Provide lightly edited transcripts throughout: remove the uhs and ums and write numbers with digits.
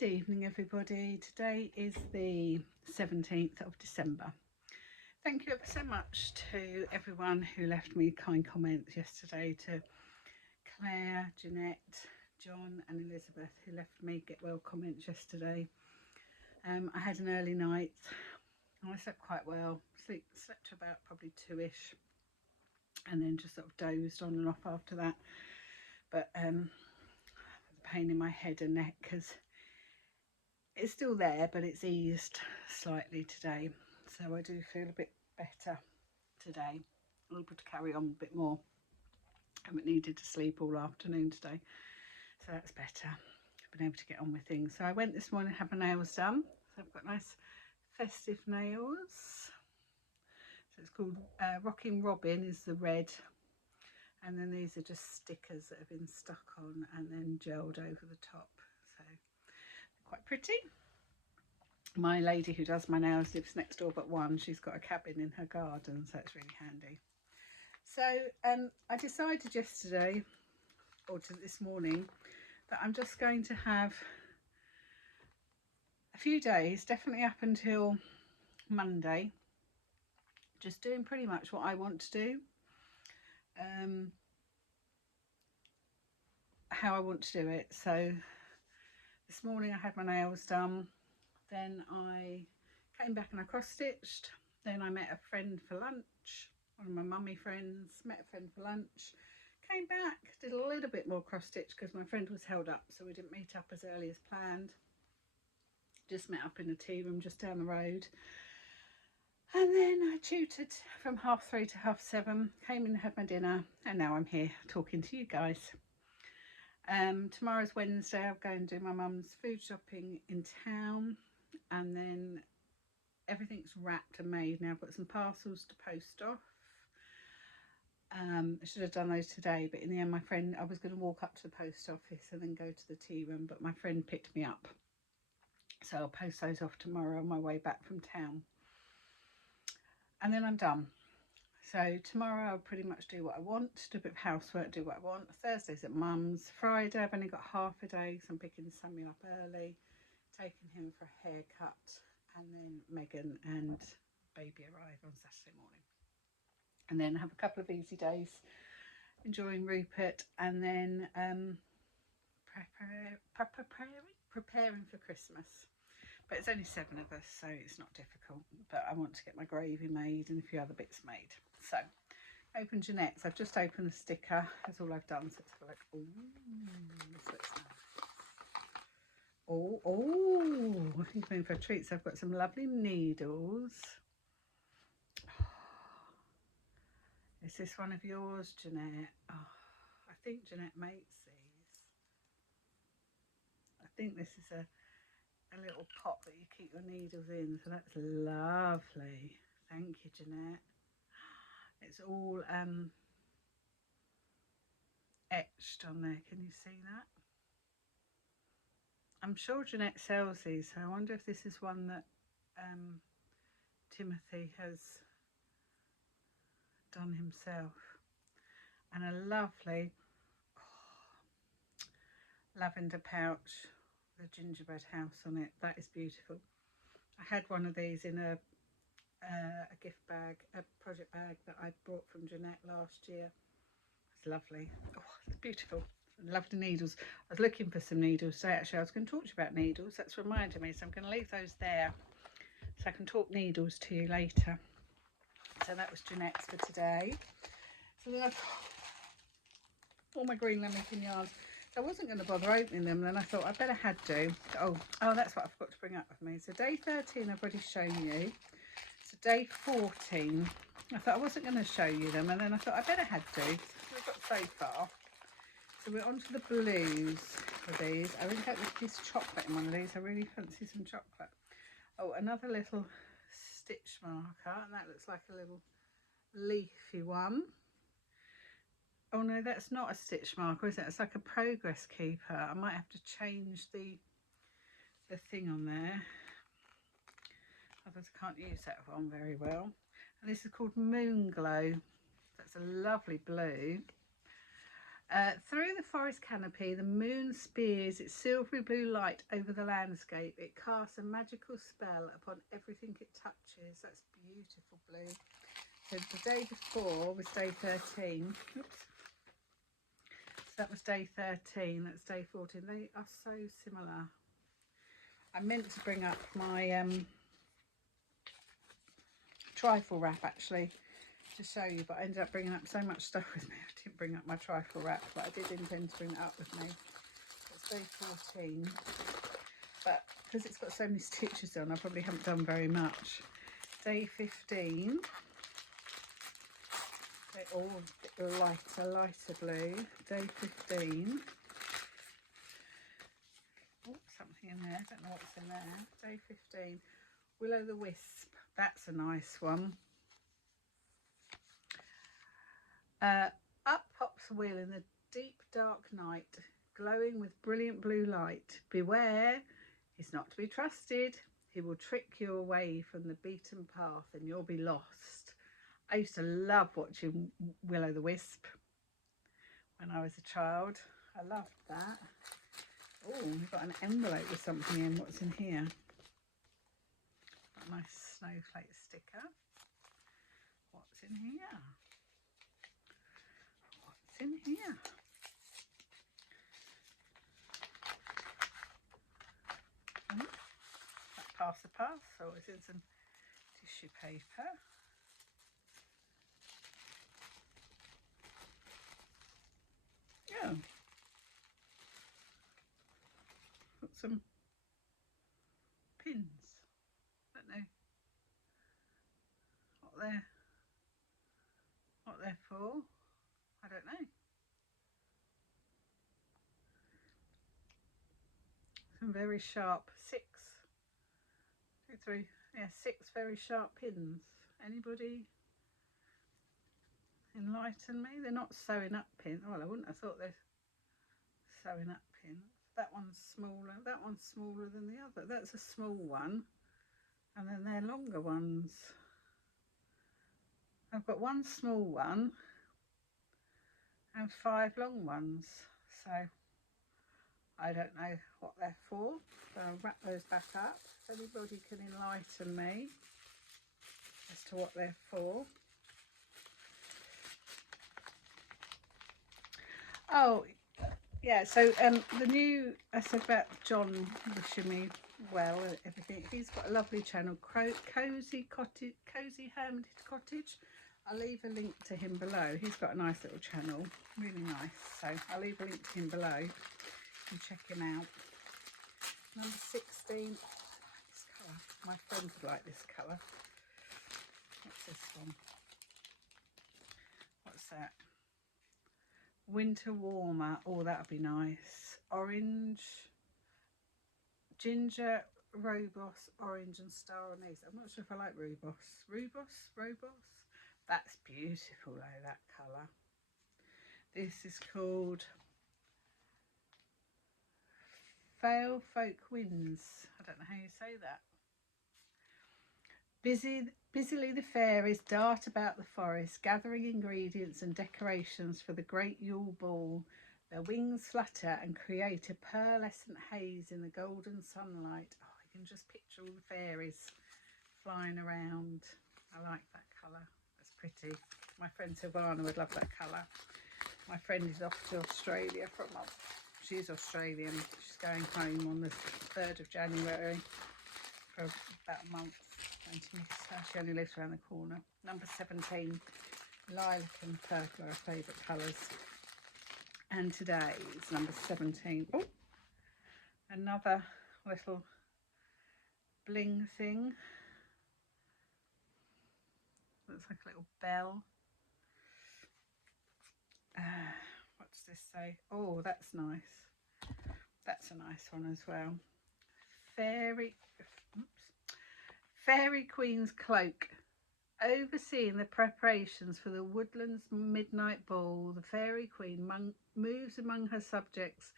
Good evening everybody. Today is the 17th of December. Thank you ever so much to everyone who left me kind comments yesterday, to Claire, Jeanette, John and Elizabeth who left me get well comments yesterday. I had an early night and I slept quite well. Slept to about probably 2ish and then just sort of dozed on and off after that. But the pain in my head and neck has it's still there, but it's eased slightly today, so I do feel a bit better today. I'm able to carry on a bit more. I haven't needed to sleep all afternoon today, so that's better. I've been able to get on with things. So I went this morning, had my nails done. So I've got nice festive nails. So it's called Rocking Robin is the red, and then these are just stickers that have been stuck on and then gelled over the top. So quite pretty. My lady who does my nails lives next door but one. She's got a cabin in her garden, so it's really handy. So I decided yesterday, or this morning, that I'm just going to have a few days, definitely up until Monday, just doing pretty much what I want to do, how I want to do it. So this morning I had my nails done, then I came back and I cross stitched, then I met a friend for lunch, one of my mummy friends, met a friend for lunch, came back, did a little bit more cross stitch because my friend was held up, so we didn't meet up as early as planned. Just met up in the tea room just down the road, and then I tutored from 3:30 to 7:30, came in and had my dinner, and now I'm here talking to you guys. Tomorrow's Wednesday. I'll go and do my mum's food shopping in town, and then everything's wrapped and made now. I've got some parcels to post off. I should have done those today, but in the end I was going to walk up to the post office and then go to the tea room, but my friend picked me up, so I'll post those off tomorrow on my way back from town, and then I'm done. So tomorrow I'll pretty much do what I want, do a bit of housework, do what I want. Thursday's at mum's. Friday I've only got half a day, so I'm picking Samuel up early, taking him for a haircut, and then Megan and baby arrive on Saturday morning. And then have a couple of easy days enjoying Rupert, and then preparing for Christmas. But it's only 7 of us, so it's not difficult, but I want to get my gravy made and a few other bits made. So open Jeanette's. I've just opened the sticker, that's all I've done. So let's have a look. Ooh, this looks nice. Oh, I think I'm in for a treat. So I've got some lovely needles. Is this one of yours, Jeanette? Oh, I think Jeanette makes these. I think this is a little pot that you keep your needles in, so that's lovely. Thank you, Jeanette. It's all etched on there. Can you see that? I'm sure Jeanette sells these, so I wonder if this is one that Timothy has done himself. And a lovely lavender pouch with a gingerbread house on it. That is beautiful. I had one of these in a gift bag, a project bag that I bought from Jeanette last year. It's lovely. Oh, it's beautiful. I love the needles. I was looking for some needles today. Actually, I was going to talk to you about needles. That's reminded me, so I'm going to leave those there so I can talk needles to you later. So that was Jeanette's for today. So then I've all my green lemon yarns. So I wasn't going to bother opening them, then I thought I better had to. Oh, that's what I forgot to bring up with me. So day 13 I've already shown you. So day 14 I thought I wasn't going to show you them, and then I thought I better had to. We've got so far. So we're on to the blues for these. I really hope there's a piece of chocolate in one of these. I really fancy some chocolate. Oh, another little stitch marker, and that looks like a little leafy one. Oh no, that's not a stitch marker, is it? It's like a progress keeper. I might have to change the thing on there, otherwise I can't use that one very well. And this is called Moon Glow. That's a lovely blue. Through the forest canopy, the moon spears its silvery blue light over the landscape. It casts a magical spell upon everything it touches. That's beautiful blue. So the day before was day 13. Oops. So that was day 13. That's day 14. They are so similar. I meant to bring up my trifle wrap actually to show you, but I ended up bringing up so much stuff with me. I didn't bring up my trifle wrap, but I did intend to bring it up with me. It's day 14, but because it's got so many stitches on, I probably haven't done very much. Day 15, they're all lighter blue. Day 15, oh, something in there, I don't know what's in there. Day 15, Will-o'-the-Wisp, that's a nice one. Up pops a wheel in the deep dark night, glowing with brilliant blue light. Beware, he's not to be trusted. He will trick you away from the beaten path and you'll be lost. I used to love watching Will-o'-the-Wisp when I was a child. I loved that. Oh, we've got an envelope with something in. What's in here? Got a nice snowflake sticker. What's in here? What's in here? Pass the parcel. It's in some tissue paper. Oh, got some pins. Don't know what they're for. I don't know. Some very sharp 6, 2, 3, yeah, 6 very sharp pins. Anybody enlighten me? They're not sewing up pins. Well, I wouldn't have thought they're sewing up pins. That one's smaller. That one's smaller than the other. That's a small one, and then they're longer ones. I've got one small one and 5 long ones. So I don't know what they're for. So I'll wrap those back up. If anybody can enlighten me as to what they're for. Oh, yeah, so the new, I said about John wishing me well and everything. He's got a lovely channel, Cozy Hermitage Cottage. I'll leave a link to him below. He's got a nice little channel, really nice. So I'll leave a link to him below. You can check him out. Number 16. Oh, I like this colour. My friends would like this colour. What's this one? What's that? Winter warmer. Oh, that would be nice. Orange, ginger, robos, orange and star anise. I'm not sure if I like robos. That's beautiful though, that colour. This is called Fail Folk Winds. I don't know how you say that. Busily the fairies dart about the forest, gathering ingredients and decorations for the great Yule Ball. Their wings flutter and create a pearlescent haze in the golden sunlight. Oh, I can just picture all the fairies flying around. I like that colour. That's pretty. My friend Silvana would love that colour. My friend is off to Australia for a month. She's Australian. She's going home on the 3rd of January for about a month. She only lives around the corner. Number 17, lilac and purple are her favourite colours. And today is number 17. Oh, another little bling thing. Looks like a little bell. What's this say? Oh, that's nice. That's a nice one as well. Fairy Queen's Cloak. Overseeing the preparations for the Woodlands Midnight Ball, the Fairy Queen moves among her subjects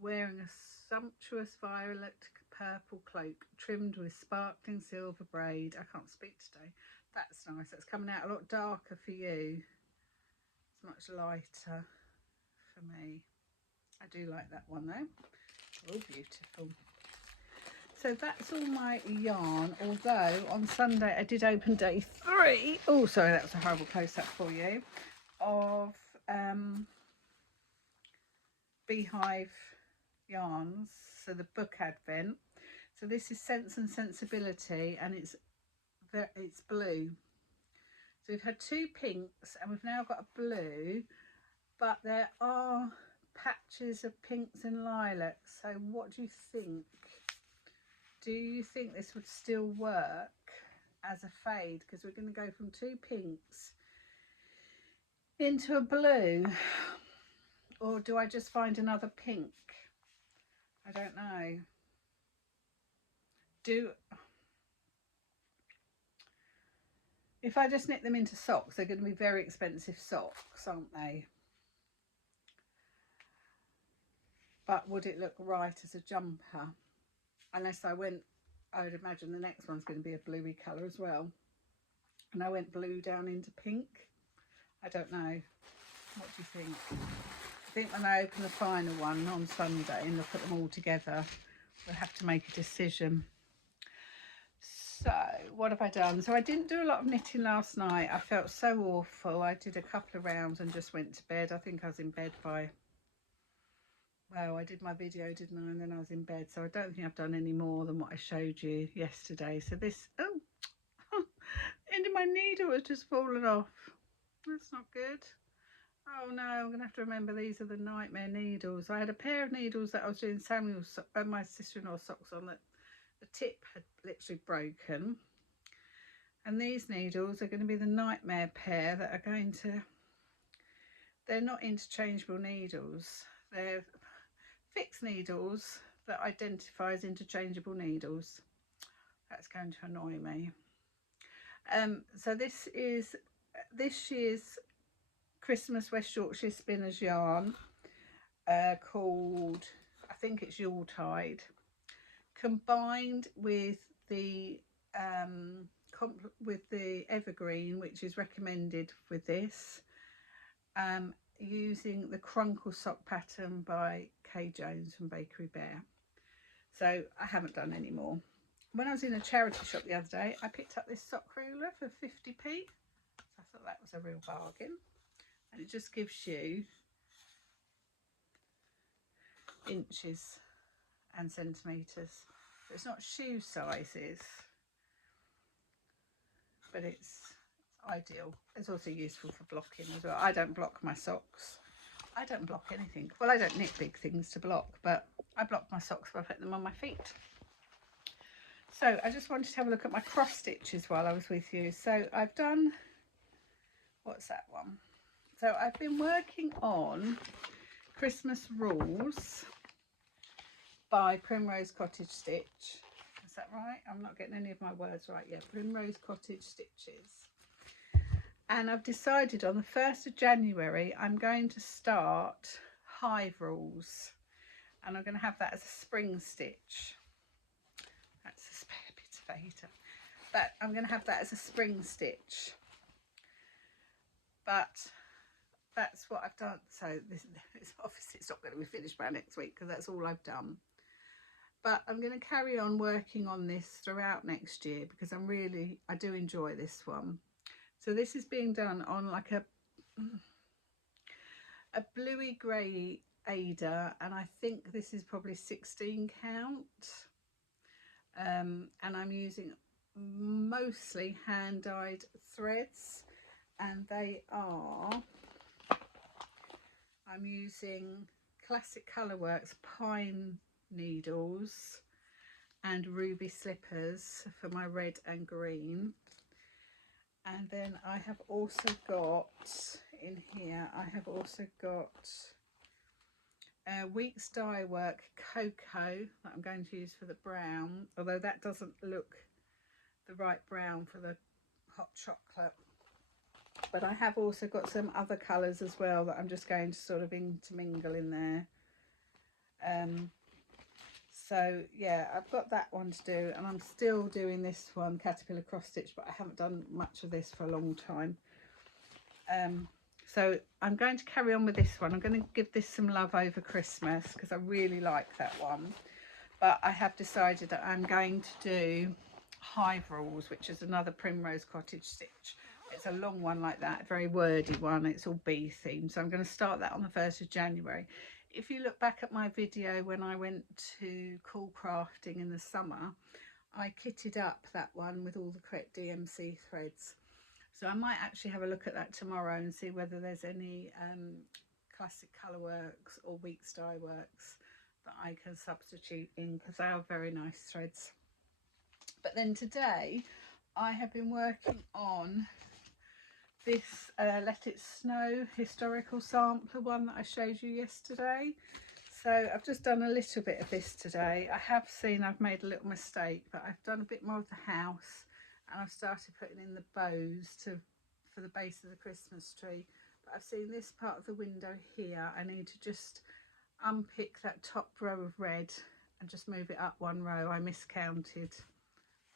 wearing a sumptuous violet purple cloak trimmed with sparkling silver braid. I can't speak today. That's nice. That's coming out a lot darker for you. It's much lighter for me. I do like that one though. Oh, beautiful. So that's all my yarn, although on Sunday I did open day 3. Oh, sorry, that was a horrible close-up for you, of Beehive yarns, so the book advent. So this is Sense and Sensibility, and it's blue. So we've had 2 pinks and we've now got a blue, but there are patches of pinks and lilacs. So what do you think? Do you think this would still work as a fade? Because we're going to go from 2 pinks into a blue. Or do I just find another pink? I don't know. If I just knit them into socks, they're going to be very expensive socks, aren't they? But would it look right as a jumper? Unless I would imagine the next one's going to be a bluey colour as well. And I went blue down into pink. I don't know. What do you think? I think when I open the final one on Sunday and look at them all together, we'll have to make a decision. So what have I done? So I didn't do a lot of knitting last night. I felt so awful. I did a couple of rounds and just went to bed. I think I was in bed by, well, I did my video, didn't I? And then I was in bed. So I don't think I've done any more than what I showed you yesterday. So this, oh, end of my needle has just fallen off. That's not good. Oh no, I'm going to have to remember these are the Nightmare needles. I had a pair of needles that I was doing Samuel's, my sister-in-law socks on, that the tip had literally broken. And these needles are going to be the Nightmare pair that are going to, they're not interchangeable needles. They're fixed needles that identify as interchangeable needles. That's going to annoy me. So this is this year's Christmas West Yorkshire Spinners yarn, called, I think it's Yuletide, combined with the evergreen, which is recommended with this, using the Crunkle sock pattern by Kay Jones from Bakery Bear. So I haven't done any more. When I was in a charity shop the other day, I picked up this sock ruler for 50p. So I thought that was a real bargain. And it just gives you inches and centimetres. So it's not shoe sizes, but it's ideal. It's also useful for blocking as well. I don't block my socks. I don't block anything. Well, I don't knit big things to block, but I block my socks by putting them on my feet. So I just wanted to have a look at my cross stitches while I was with you. So I've done, what's that one? So I've been working on Christmas Rules by Primrose Cottage Stitch. Is that right? I'm not getting any of my words right yet. Primrose Cottage Stitches. And I've decided on the 1st of January, I'm going to start Hive Rules. And I'm going to have that as a spring stitch. That's a spare bit of Ada. But I'm going to have that as a spring stitch. But that's what I've done. So this obviously it's not going to be finished by next week because that's all I've done. But I'm going to carry on working on this throughout next year because I do enjoy this one. So this is being done on like a bluey grey Ada, and I think this is probably 16 count. And I'm using mostly hand-dyed threads, and they are, I'm using Classic Colourworks pine needles and ruby slippers for my red and green. And then I have also got in here, I have also got Weeks Dye Work Cocoa that I'm going to use for the brown, although that doesn't look the right brown for the hot chocolate. But I have also got some other colours as well that I'm just going to sort of intermingle in there. So yeah, I've got that one to do, and I'm still doing this one, Caterpillar Cross Stitch, but I haven't done much of this for a long time. So I'm going to carry on with this one. I'm going to give this some love over Christmas because I really like that one. But I have decided that I'm going to do Hive Rules, which is another Primrose Cottage stitch. It's a long one like that, a very wordy one. It's all bee themed. So I'm going to start that on the 1st of January. If you look back at my video when I went to Cool Crafting in the summer, I kitted up that one with all the correct DMC threads. So I might actually have a look at that tomorrow and see whether there's any classic colour works or weeks dye works that I can substitute in, because they are very nice threads. But then today I have been working on this Let It Snow historical sampler one that I showed you yesterday. So I've just done a little bit of this today. I have seen I've made a little mistake, but I've done a bit more of the house, and I've started putting in the bows for the base of the Christmas tree. But I've seen this part of the window here. I need to just unpick that top row of red and just move it up one row. I miscounted.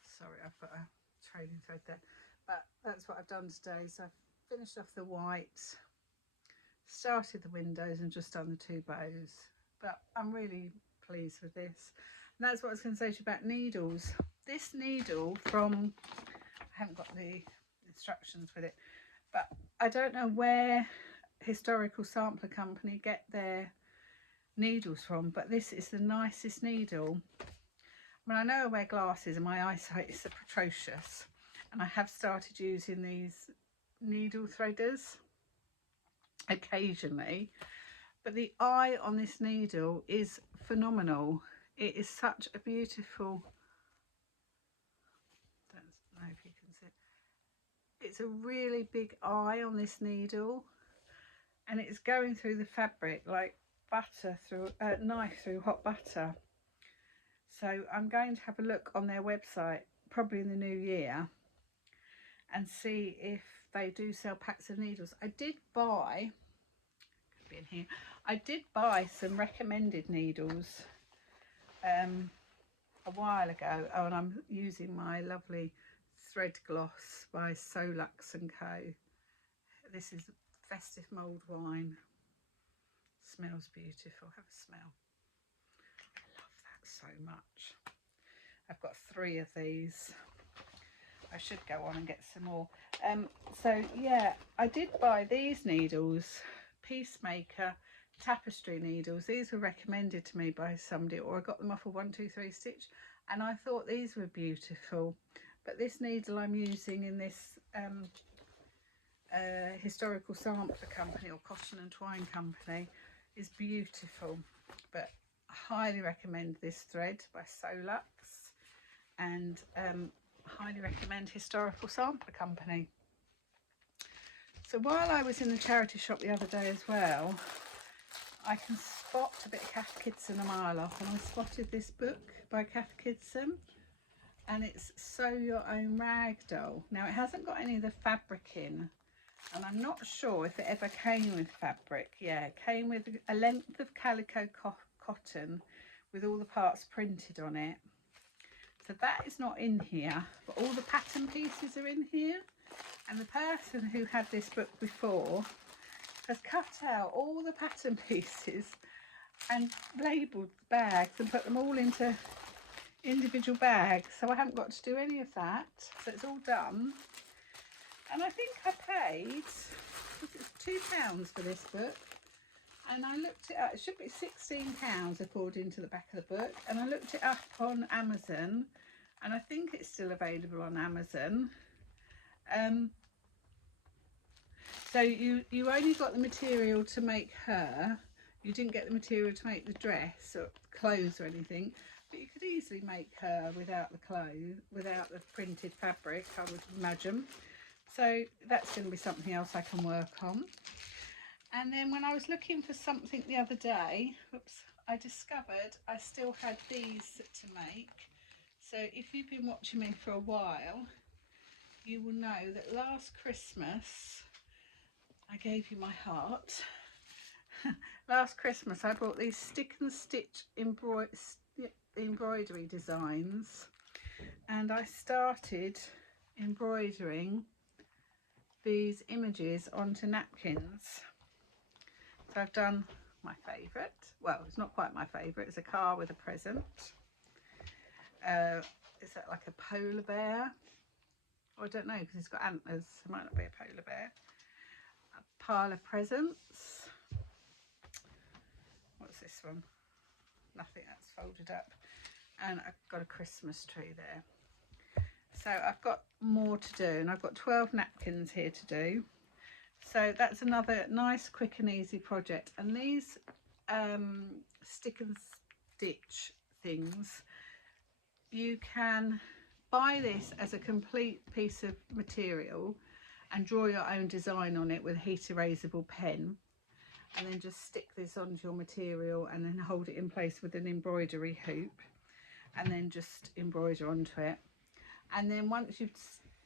Sorry, I've got a trailing thread there. But that's what I've done today. So I've finished off the white, started the windows and just done the 2 bows. But I'm really pleased with this. And that's what I was going to say to you about needles. This needle from, I haven't got the instructions with it, but I don't know where Historical Sampler Company get their needles from, but this is the nicest needle. I mean, I know I wear glasses and my eyesight is atrocious, and I have started using these needle threaders occasionally, but the eye on this needle is phenomenal. It is such a beautiful, I don't know if you can see it. It's a really big eye on this needle, and it's going through the fabric like butter through knife through hot butter. So I'm going to have a look on their website probably in the new year and see if they do sell packs of needles. I did buy, could be in here, I did buy some recommended needles a while ago. Oh, and I'm using my lovely thread gloss by Solux & Co. This is Festive Mulled Wine. Smells beautiful. Have a smell. I love that so much. I've got 3 of these. I should go on and get some more. So yeah, I did buy these needles, Peacemaker tapestry needles. These were recommended to me by somebody, or I got them off of 123 Stitch, and I thought these were beautiful. But this needle I'm using in this Historical Sampler Company, or Cotton and Twine Company, is beautiful. But I highly recommend this thread by Solux, and highly recommend Historical Sampler Company. So while I was in the charity shop the other day as well, I can spot a bit of Kath Kidson a mile off, and I spotted this book by Kath Kidson, and it's Sew Your Own Rag Doll. Now, it hasn't got any of the fabric in, and I'm not sure if it ever came with fabric. Yeah, it came with a length of calico cotton with all the parts printed on it. So that is not in here, but all the pattern pieces are in here. And the person who had this book before has cut out all the pattern pieces and labelled the bags and put them all into individual bags. So I haven't got to do any of that. So it's all done. And I think I paid, £2 for this book. And I looked it up, it should be £16 according to the back of the book. And I looked it up on Amazon, and I think it's still available on Amazon. So you only got the material to make her. You didn't get the material to make the dress or clothes or anything, but you could easily make her without the clothes, without the printed fabric, I would imagine. So that's going to be something else I can work on. And then when I was looking for something the other day, I discovered I still had these to make. So if you've been watching me for a while, you will know that last Christmas I gave you my heart. Last Christmas I bought these stick and stitch embroidery designs, and I started embroidering these images onto napkins. So I've done my favourite. Well, it's not quite my favourite. It's a car with a present. Is that like a polar bear? Oh, I don't know because it's got antlers. It might not be a polar bear. A pile of presents. What's this one? Nothing, that's folded up. And I've got a Christmas tree there. So I've got more to do, and I've got 12 napkins here to do. So that's another nice, quick and easy project. And these stick and stitch things, you can buy this as a complete piece of material and draw your own design on it with a heat erasable pen, and then just stick this onto your material and then hold it in place with an embroidery hoop, and then just embroider onto it. And then once you've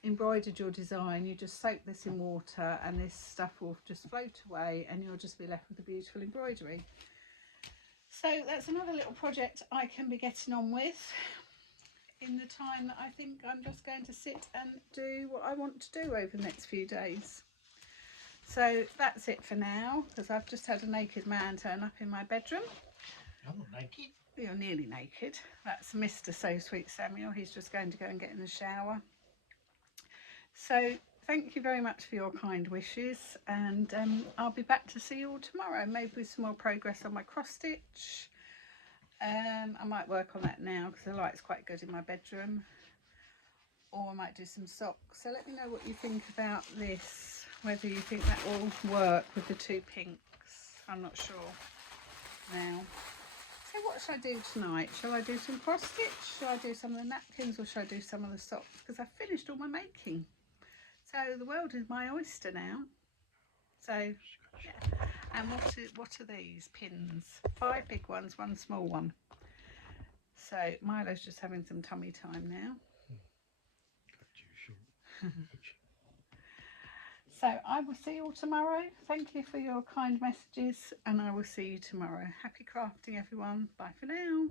embroidered your design, you just soak this in water and this stuff will just float away and you'll just be left with a beautiful embroidery. So that's another little project I can be getting on with in the time that I think I'm just going to sit and do what I want to do over the next few days. So that's it for now, because I've just had a naked man turn up in my bedroom. I'm not naked. You're nearly naked. That's Mr. So Sweet Samuel. He's just going to go and get in the shower. So thank you very much for your kind wishes, and I'll be back to see you all tomorrow, maybe with some more progress on my cross stitch. I might work on that now because the light's quite good in my bedroom, or I might do some socks. So let me know what you think about this, whether you think that will work with the two pinks. I'm not sure now. So what shall I do tonight? Shall I do some cross stitch? Shall I do some of the napkins, or shall I do some of the socks? Because I've finished all my making. So the world is my oyster now. So yeah. And what are these pins? 5 big ones, 1 small one. So Milo's just having some tummy time now. So I will see you all tomorrow. Thank you for your kind messages, and I will see you tomorrow. Happy crafting, everyone. Bye for now.